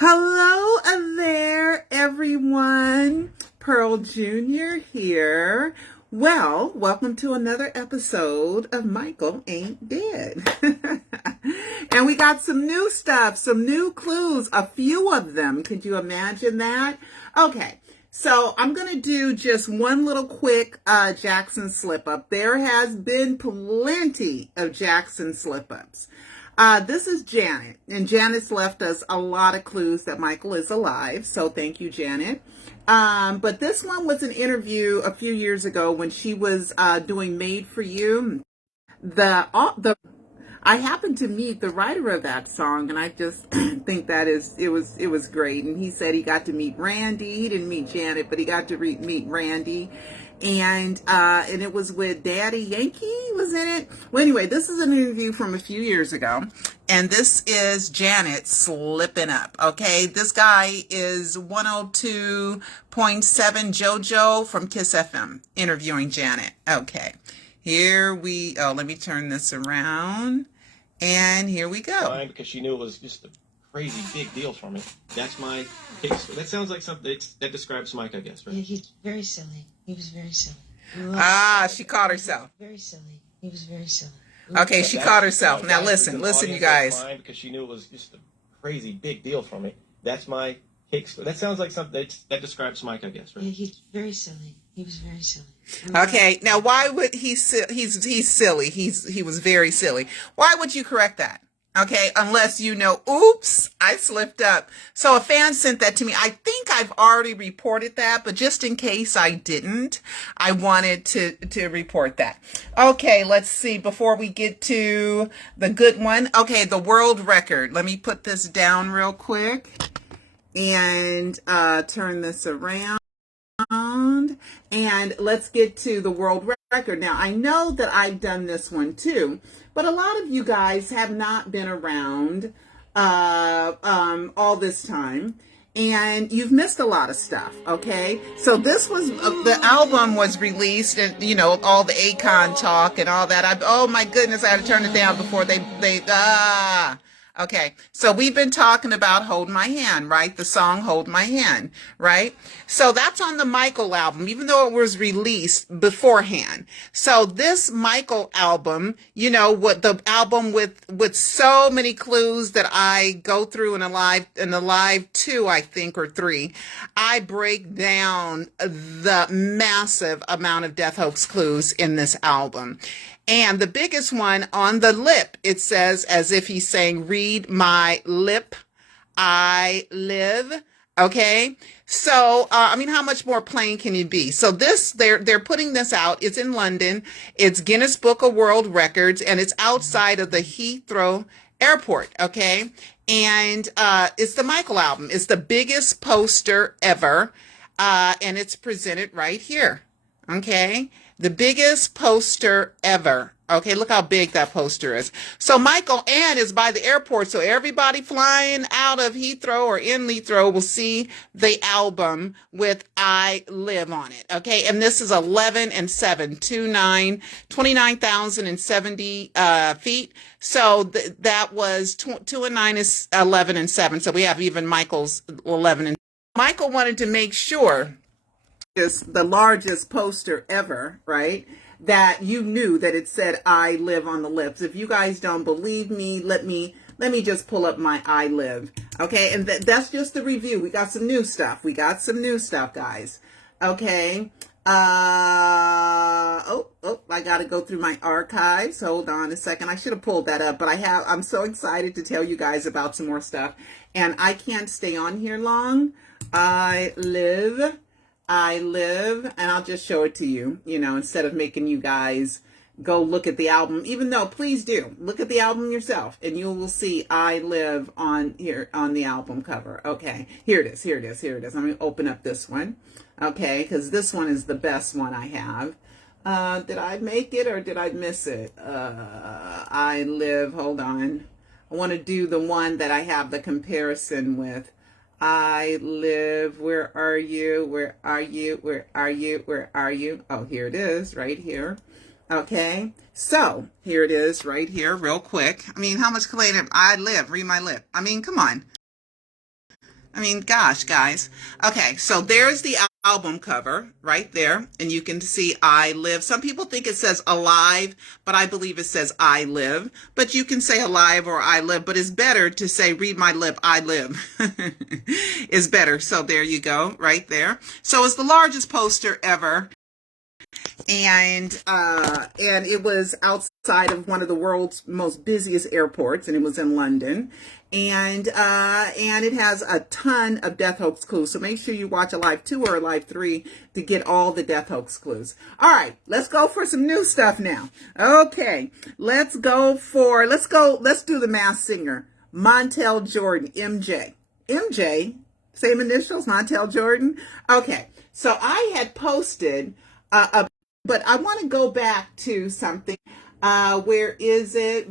Hello there, everyone. Pearl Jr. here. Well, welcome to another episode of Michael Ain't Dead. And we got some new stuff, some new clues, a few of them. Could you imagine that? Okay. So I'm going to do just one little quick Jackson slip-up. There has been plenty of Jackson slip-ups. This is Janet, and Janet's left us a lot of clues that Michael is alive, so thank you, Janet. But this one was an interview a few years ago when she was doing Made for You. I happened to meet the writer of that song, and I just think that it was great. And he said he got to meet Randy. He didn't meet Janet, but he got to meet Randy. And it was with Daddy Yankee was in it. Well, anyway, this is an interview from a few years ago, and this is Janet slipping up. Okay, this guy is 102.7 JoJo from Kiss FM interviewing Janet. Okay, let me turn this around, and here we go. Because she knew it was just a crazy big deal for me. That's my case. That sounds like something that describes Mike, I guess, right? Yeah, he's very silly. He was very silly. She caught herself. Very silly. He was very silly. Okay, she caught herself. Now listen, you guys. Because she knew it was just a crazy big deal for me. That's my cake story. That sounds like something that describes Mike, I guess, right? Yeah, he's very silly. He was very silly. Okay, now why would he's silly? He was very silly. Why would you correct that? Okay, unless you know, oops, I slipped up. So a fan sent that to me. I think I've already reported that, but just in case I didn't, I wanted to report that. Okay, let's see, before we get to the good one. Okay, the world record. Let me put this down real quick and turn this around. And let's get to the world record. Now, I know that I've done this one too, but a lot of you guys have not been around all this time, and you've missed a lot of stuff, okay? So this was, the album was released, and, you know, all the Akon talk and all that. Oh my goodness, I had to turn it down before Okay, so we've been talking about Hold My Hand, right? The song Hold My Hand, right? So that's on the Michael album, even though it was released beforehand. So this Michael album, you know, what the album with so many clues that I go through in the live 2, I think, or 3, I break down the massive amount of Death Hoax clues in this album. And the biggest one on the lip, it says, as if he's saying, read my lip, I live. Okay. So, I mean, how much more plain can you be? So this, they're putting this out. It's in London. It's Guinness Book of World Records, and it's outside of the Heathrow Airport. Okay. And, it's the Michael album. It's the biggest poster ever. And it's presented right here. Okay. The biggest poster ever. Okay, look how big that poster is. So Michael Ann is by the airport, so everybody flying out of Heathrow or in Heathrow will see the album with I Live on it. Okay, and this is 11 and 7, 29,070 feet. So that was 2 and 9 is 11 and 7. So we have even Michael's 11 and. Michael wanted to make sure is the largest poster ever, right? That you knew that it said I live on the lips. If you guys don't believe me, let me just pull up my I live. Okay, and that's just the review. We got some new stuff. Guys. Okay. I gotta go through my archives. Hold on a second. I should have pulled that up, but I'm so excited to tell you guys about some more stuff. And I can't stay on here long. I live, and I'll just show it to you, you know, instead of making you guys go look at the album, even though, please do, look at the album yourself, and you will see I Live on here on the album cover. Okay, here it is. I'm going to open up this one, okay, because this one is the best one I have. Did I make it or did I miss it? I Live, hold on. I want to do the one that I have the comparison with. I live, where are you? Oh, here it is, right here. Okay, so here it is right here, real quick. I mean, how much can I live? Read my lip. I mean, come on. I mean, gosh, guys. Okay, so there's the album cover right there, and you can see I Live. Some people think it says Alive, but I believe it says I Live. But you can say Alive or I Live, but it's better to say read my lip, I live. Is better. So there you go, right there. So it's the largest poster ever. And it was outside of one of the world's most busiest airports, and it was in London. And it has a ton of death hoax clues. So make sure you watch Alive 2 or Alive 3 to get all the death hoax clues. All right, let's go for some new stuff now. Okay, let's do the Masked Singer. Montel Jordan, MJ. MJ, same initials, Montel Jordan. Okay, so I had posted but I want to go back to something. Where is it?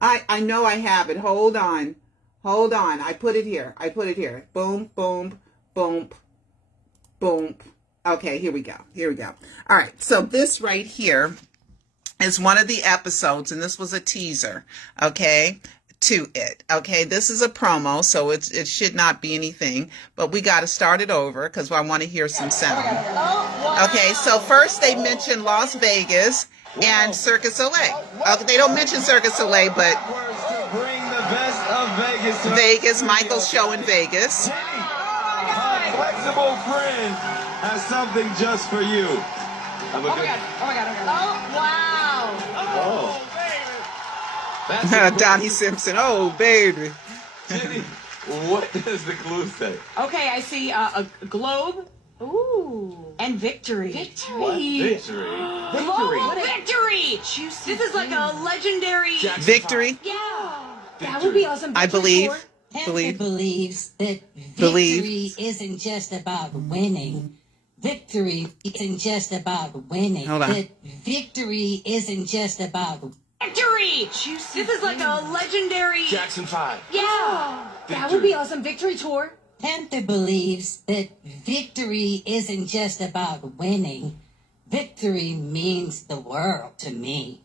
I know I have it. Hold on. I put it here. Boom, boom, boom, boom. Okay, here we go. All right. So this right here is one of the episodes, and this was a teaser. Okay. To it. Okay, this is a promo, so it should not be anything, but we got to start it over because I want to hear some sound. Okay, so first they mentioned Las Vegas and Cirque du Soleil. Okay, they don't mention Cirque du Soleil, but Bring the best of Vegas, Michael's show in Vegas. My flexible friend has something just for you. Oh my god. Oh, wow. Oh. That's Donnie Simpson. Oh, baby. Jenny, what does the clue say? Okay, I see a globe. Ooh. And victory. What? Victory. Global victory. This is like a legendary Victory. Yeah. That would be awesome. I believe. Panther believes that Believe. victory isn't just about winning. Victory isn't just about winning. Hold on. That victory isn't just about Victory. This is like a legendary Jackson 5. Yeah. That would be awesome. Victory tour. Panther believes that victory isn't just about winning. Victory means the world to me.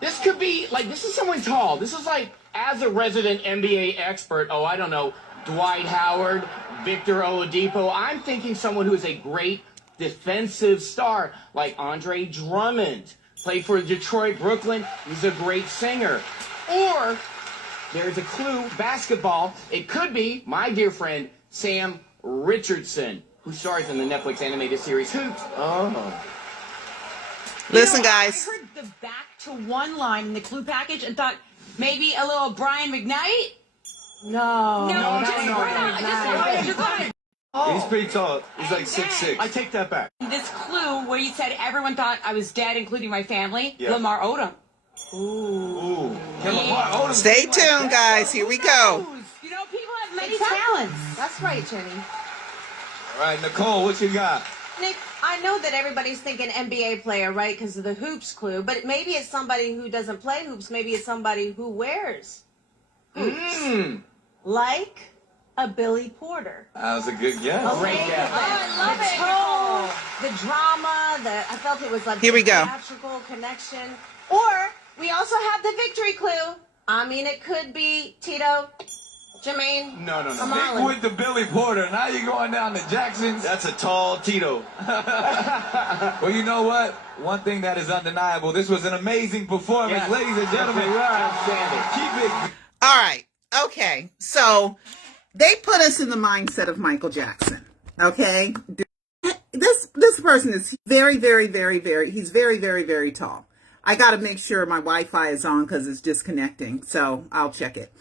This could be, like, this is someone tall. This is like, as a resident NBA expert, oh, I don't know, Dwight Howard, Victor Oladipo, I'm thinking someone who is a great defensive star, like Andre Drummond. Played for Detroit, Brooklyn. He's a great singer. Or, there's a clue, basketball. It could be my dear friend, Sam Richardson, who stars in the Netflix animated series Hoops. Oh. Listen, guys. I heard the back to one line in the clue package and thought maybe a little Brian McKnight? No, just Brian. He's pretty tall. He's like 6'6". I take that back. This clue where you said everyone thought I was dead, including my family, Yeah. Lamar Odom. Ooh. Can Lamar Odom Stay sing like tuned, that? guys. Here we go. You know, people have many talents. That's right, Jenny. All right, Nicole, what you got? Nick, I know that everybody's thinking NBA player, right, because of the hoops clue, but maybe it's somebody who doesn't play hoops. Maybe it's somebody who wears hoops. Like a Billy Porter. That was a good guess. Great guess. The tone, the drama, I felt it was like Here we a go. theatrical connection. Or we also have the victory clue. I mean, it could be Tito, Jermaine. No. Marlon. With the Billy Porter. Now you're going down to Jackson's. That's a tall Tito. Well, you know what? One thing that is undeniable. This was an amazing performance, Yes. ladies and gentlemen. Outstanding. Keep it. All right. Okay. So they put us in the mindset of Michael Jackson. Okay. This person is very, very, very, very, he's very, very, very tall. I got to make sure my Wi-Fi is on because it's disconnecting. So I'll check it.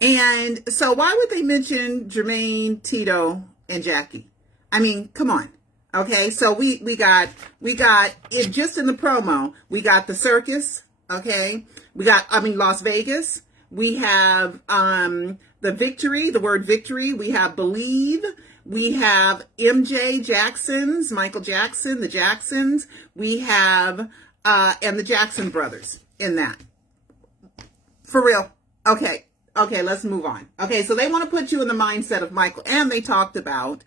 And so why would they mention Jermaine, Tito, and Jackie? I mean, come on. Okay. So we got it just in the promo. We got the circus. Okay. Las Vegas. We have the victory, the word victory. We have believe. We have MJ Jacksons, Michael Jackson, the Jacksons. We have and the Jackson brothers in that. For real. Okay, let's move on. Okay, so they want to put you in the mindset of Michael, and they talked about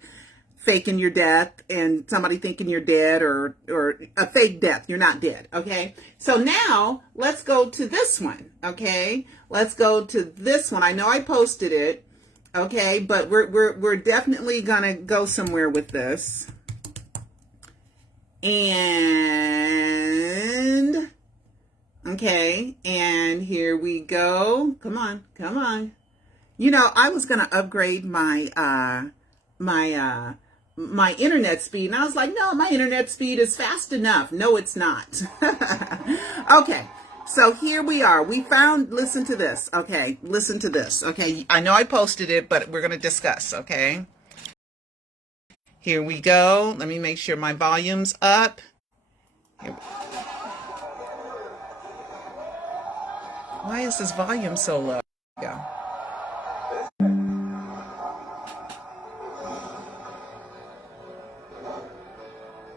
faking your death and somebody thinking you're dead, or a fake death. You're not dead. Okay. So now let's go to this one. Okay. Let's go to this one. I know I posted it. Okay. But we're definitely going to go somewhere with this. And okay. And here we go. Come on. Come on. You know, I was going to upgrade my internet speed, and I was like, no, my internet speed is fast enough. No, it's not. Okay, so here we are. We found, listen to this. Okay, listen to this. Okay, I know I posted it, but we're going to discuss. Okay, here we go. Let me make sure my volume's up. Why is this volume so low? Here we go.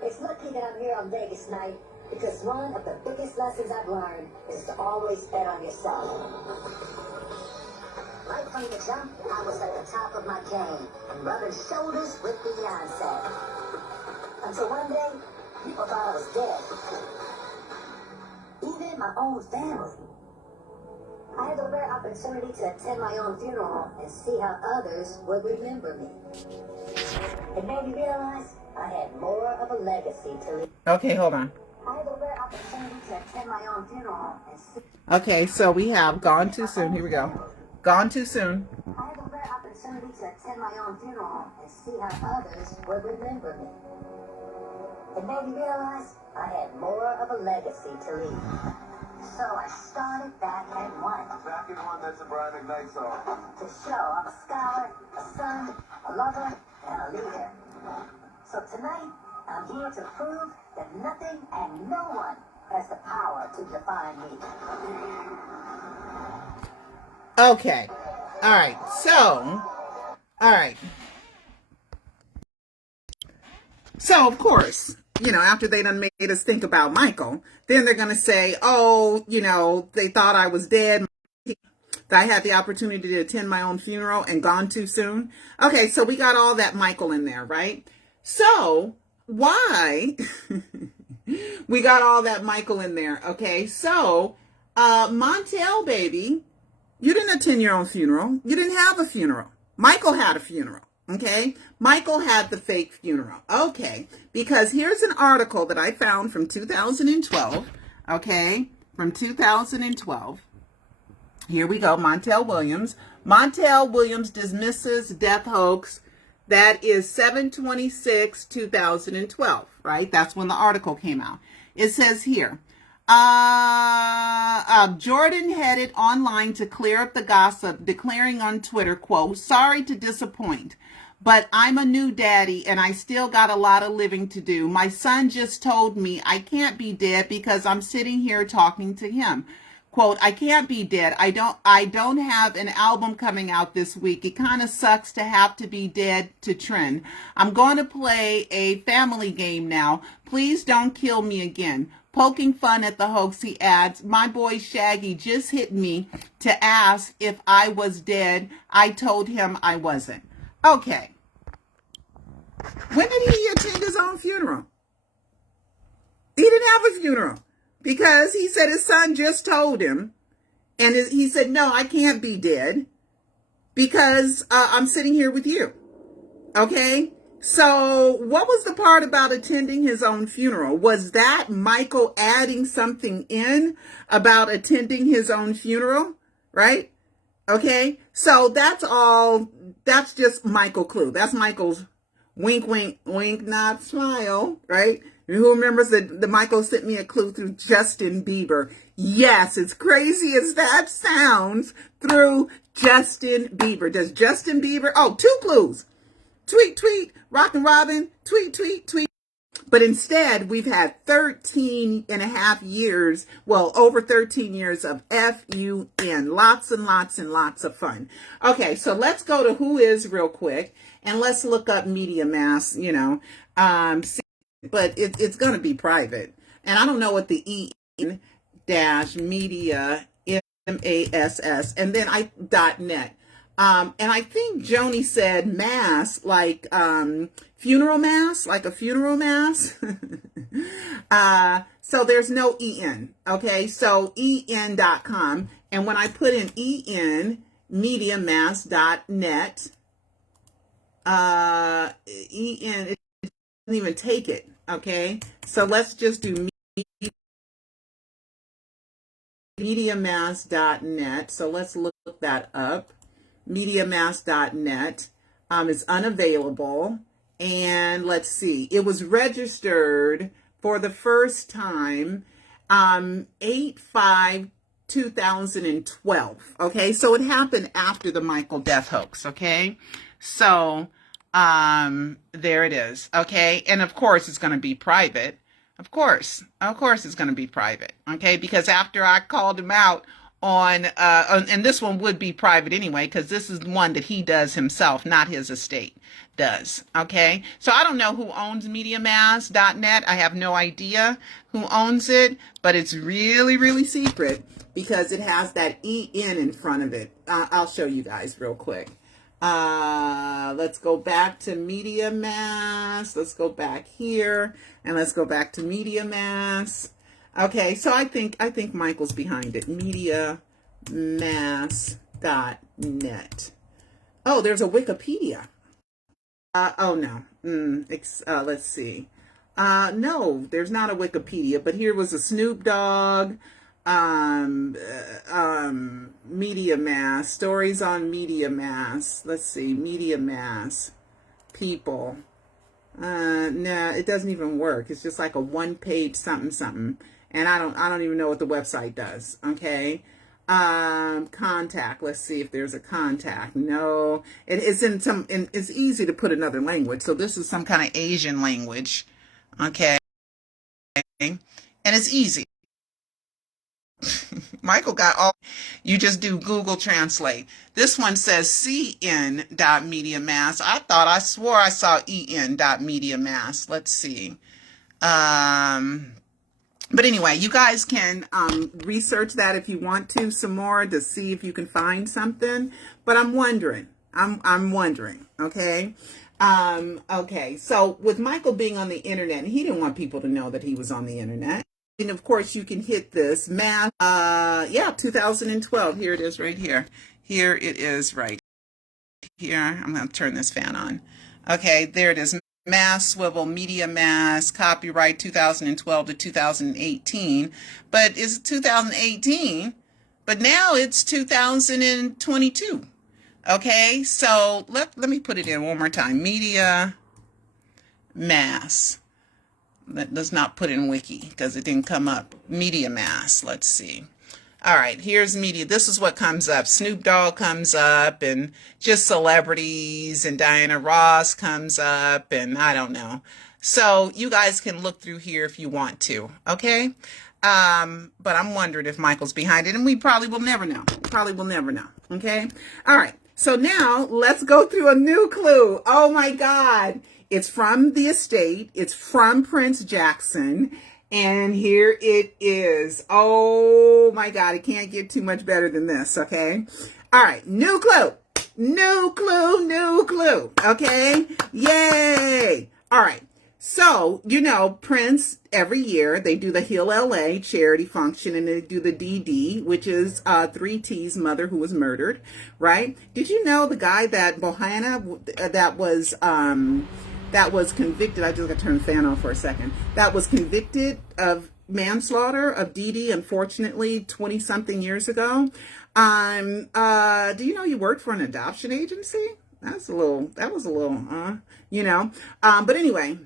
It's lucky that I'm here on Vegas night, because one of the biggest lessons I've learned is to always bet on yourself. Right from the jump, I was at the top of my game and rubbing shoulders with Beyonce. Until one day, people thought I was dead. Even my own family. I had the rare opportunity to attend my own funeral and see how others would remember me. It made me realize I had more of a legacy to leave. Okay, hold on. I had the rare opportunity to attend my own funeral and see. Okay, so we have Gone Too Soon. Here we go. Gone Too Soon. I had the rare opportunity to attend my own funeral and see how others would remember me. It made me realize I had more of a legacy to leave. So I started back at one. Back in one, that's a Brian McKnight song. To show I'm a scholar, a son, a lover, and a leader. So tonight, I'm here to prove that nothing and no one has the power to define me. Okay. All right. So, all right. So, of course, you know, after they done made us think about Michael, then they're going to say, oh, you know, they thought I was dead. That I had the opportunity to attend my own funeral and gone too soon. Okay, so we got all that Michael in there, right? So, why? We got all that Michael in there. Okay, so, Montel, baby, you didn't attend your own funeral. You didn't have a funeral. Michael had a funeral. Okay, Michael had the fake funeral. Okay, because here's an article that I found from 2012. Okay, from 2012. Here we go. Montel Williams. Montel Williams dismisses death hoax. That is 7/26/2012. Right, that's when the article came out. It says here. Jordan headed online to clear up the gossip, declaring on Twitter, quote, "Sorry to disappoint, but I'm a new daddy and I still got a lot of living to do. My son just told me I can't be dead because I'm sitting here talking to him. Quote, I can't be dead. I don't have an album coming out this week. It kind of sucks to have to be dead to trend. I'm going to play a family game now. Please don't kill me again." Poking fun at the hoax, he adds, "My boy Shaggy just hit me to ask if I was dead. I told him I wasn't." Okay. When did he attend his own funeral? He didn't have a funeral because he said his son just told him. And he said, no, I can't be dead because I'm sitting here with you. Okay. So what was the part about attending his own funeral? Was that Michael adding something in about attending his own funeral? Right? Okay. So that's all. That's just Michael Clue. That's Michael's wink, wink, wink, not smile. Right? Who remembers that the Michael sent me a clue through Justin Bieber? Yes, as crazy as that sounds, through Justin Bieber. Does Justin Bieber? Oh, 2 clues. Tweet, tweet, Rockin' Robin, tweet, tweet, tweet. But instead, we've had 13 and a half years, well, over 13 years of FUN. Lots and lots and lots of fun. Okay, so let's go to Who Is real quick, and let's look up Media Mass, you know. But it's going to be private. And I don't know what the E-dash media, M-A-S-S, and then .net. And I think Joni said mass, like funeral mass, like a funeral mass. So there's no en. Okay, so en.com. And when I put in mediamass.net, it doesn't even take it. Okay, so let's just do mediamass.net. So let's look that up. Mediamass.net is unavailable. And let's see, it was registered for the first time 8/5/2012. Okay, so it happened after the Michael death hoax. Okay, so there it is. Okay, and of course it's going to be private. Of course it's going to be private. Okay, because after I called him out on and this one would be private anyway, because this is one that he does himself, not his estate does. Okay, so I don't know who owns mediamass.net. I have no idea who owns it, but it's really, really secret because it has that en in front of it. I'll show you guys real quick. Let's go back to MediaMass. Let's go back here and let's go back to MediaMass. Okay, so I think Michael's behind it. MediaMass.net. Oh, there's a Wikipedia. Oh no. Let's see. No, there's not a Wikipedia, but here was a Snoop Dogg, MediaMass, stories on MediaMass. Let's see, MediaMass, people. Nah, it doesn't even work. It's just like a one-page something, and I don't even know what the website does. Okay. Contact. Let's see if there's a contact. No, it's in some. It's easy to put another language. So this is some kind of Asian language. Okay, and it's easy. Michael got all. You just do Google Translate. This one says cn.mediamass. I swore I saw en.mediamass. Let's see. But anyway, you guys can research that if you want to some more to see if you can find something. But I'm wondering. I'm wondering. Okay. Okay. So with Michael being on the internet, he didn't want people to know that he was on the internet. And of course, you can hit this mass. Yeah, 2012. Here it is right here. Here it is right here. I'm going to turn this fan on. Okay, there it is. Mass Swivel Media Mass, copyright 2012 to 2018. But it's 2018, but now it's 2022. Okay, so let me put it in one more time. Media Mass. Let's not put in wiki because it didn't come up. Media Mass. Let's see. All right, here's media. This is what comes up. Snoop Dogg comes up, and just celebrities, and Diana Ross comes up, and I don't know. So you guys can look through here if you want to, okay? But I'm wondering if Michael's behind it, and we probably will never know. Probably will never know, okay? All right, so now let's go through a new clue. Oh, my God. It's from the estate. It's from Prince Jackson. And here it is. Oh my God, it can't get too much better than this, okay? All right, new clue. New clue, new clue, okay? Yay! All right, so, you know, Prince, every year, they do the Heal LA charity function, and they do the DD, which is 3T's mother who was murdered, right? Did you know the guy that Bohanna, that was convicted, I just got to turn the fan on for a second, that was convicted of manslaughter of Dee Dee, unfortunately, 20-something years ago. Do you know you worked for an adoption agency? That was a little, you know. But anyway,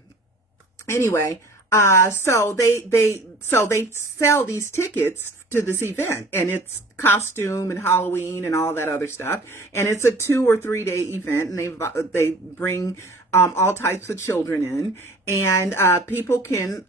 so they sell these tickets to this event, and it's costume and Halloween and all that other stuff, and it's a 2 or 3 day event, and they bring all types of children in, and people can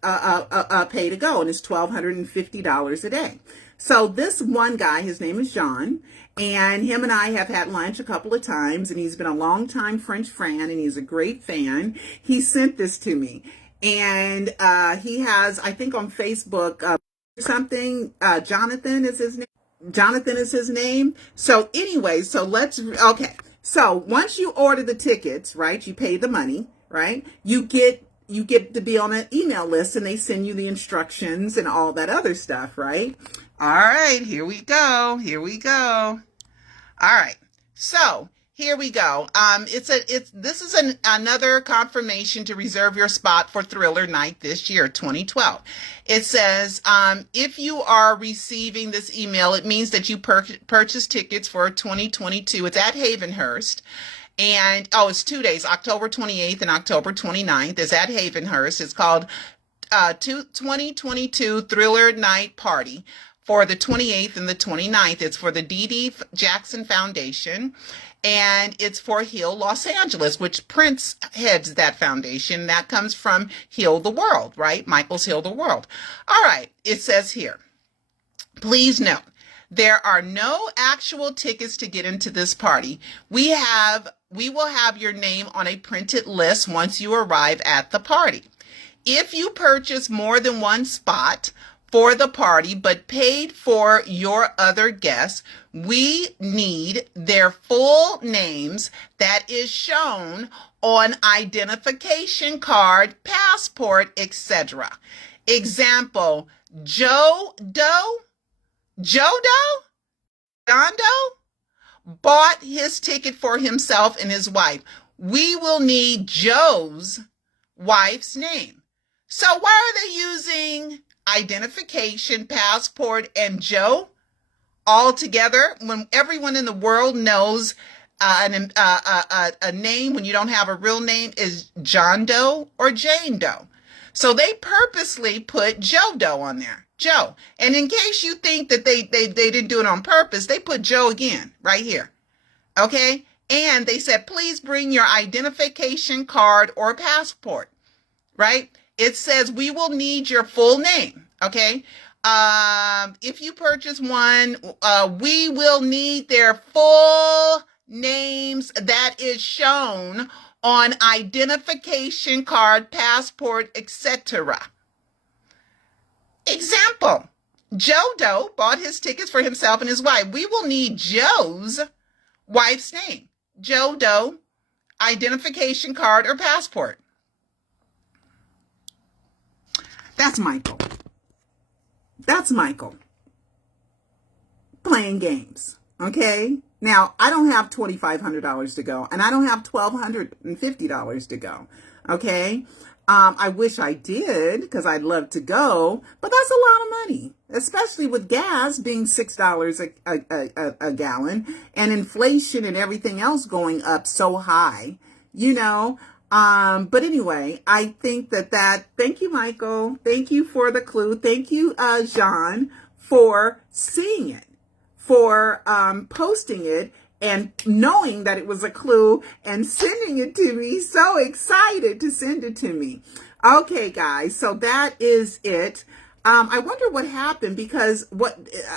pay to go, and it's $1,250 a day. So this one guy, his name is John, and him and I have had lunch a couple of times, and he's been a long-time French fan, and he's a great fan. He sent this to me, and he has, I think on Facebook, something, Jonathan is his name. Jonathan is his name. So anyway, okay. So once you order the tickets, right, you pay the money, right? You get to be on an email list and they send you the instructions and all that other stuff, right? All right, here we go. All right. So here we go. This is another confirmation to reserve your spot for Thriller Night this year, 2012. It says, if you are receiving this email, it means that you purchased tickets for 2022. It's at Havenhurst. And, it's 2 days, October 28th and October 29th. It's at Havenhurst. It's called 2022 Thriller Night Party. For the 28th and the 29th, it's for the D.D. Jackson Foundation, and it's for Heal Los Angeles, which Prince heads that foundation. That comes from Heal the World, right? Michael's Heal the World. All right, it says here, please note, there are no actual tickets to get into this party. We will have your name on a printed list once you arrive at the party. If you purchase more than one spot for the party, but paid for your other guests, we need their full names that is shown on identification card, passport, etc. Example, John Doe bought his ticket for himself and his wife. We will need Joe's wife's name. So why are they using identification, passport, and Joe all together when everyone in the world knows a name when you don't have a real name is John Doe or Jane Doe? So they purposely put Joe Doe on there, Joe. And in case you think that they didn't do it on purpose, they put Joe again right here. Okay? And they said, please bring your identification card or passport, right? It says we will need your full name, okay? If you purchase one, we will need their full names that is shown on identification card, passport, etc. Example, Joe Doe bought his tickets for himself and his wife. We will need Joe's wife's name. Joe Doe, identification card or passport. That's Michael. That's Michael playing games, okay? Now, I don't have $2,500 to go, and I don't have $1,250 to go, okay? I wish I did, because I'd love to go, but that's a lot of money, especially with gas being $6 a gallon, and inflation and everything else going up so high, you know? But anyway, I think thank you, Michael. Thank you for the clue. Thank you, Jean, for seeing it, for posting it and knowing that it was a clue and sending it to me. So excited to send it to me. Okay, guys, so that is it. I wonder what happened because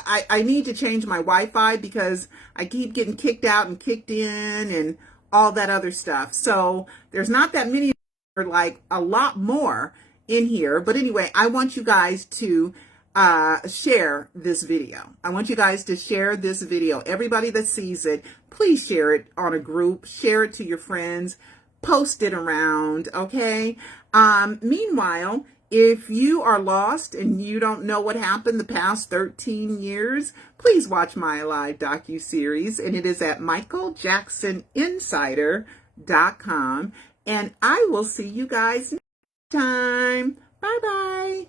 I need to change my Wi-Fi because I keep getting kicked out and kicked in and all that other stuff. So there's not that many, like a lot more in here. But anyway, I want you guys to share this video. I want you guys to share this video. Everybody that sees it, please share it on a group, share it to your friends, post it around, okay? Meanwhile, if you are lost and you don't know what happened the past 13 years, please watch my Alive Docu-series, and it is at michaeljacksoninsider.com. And I will see you guys next time. Bye-bye.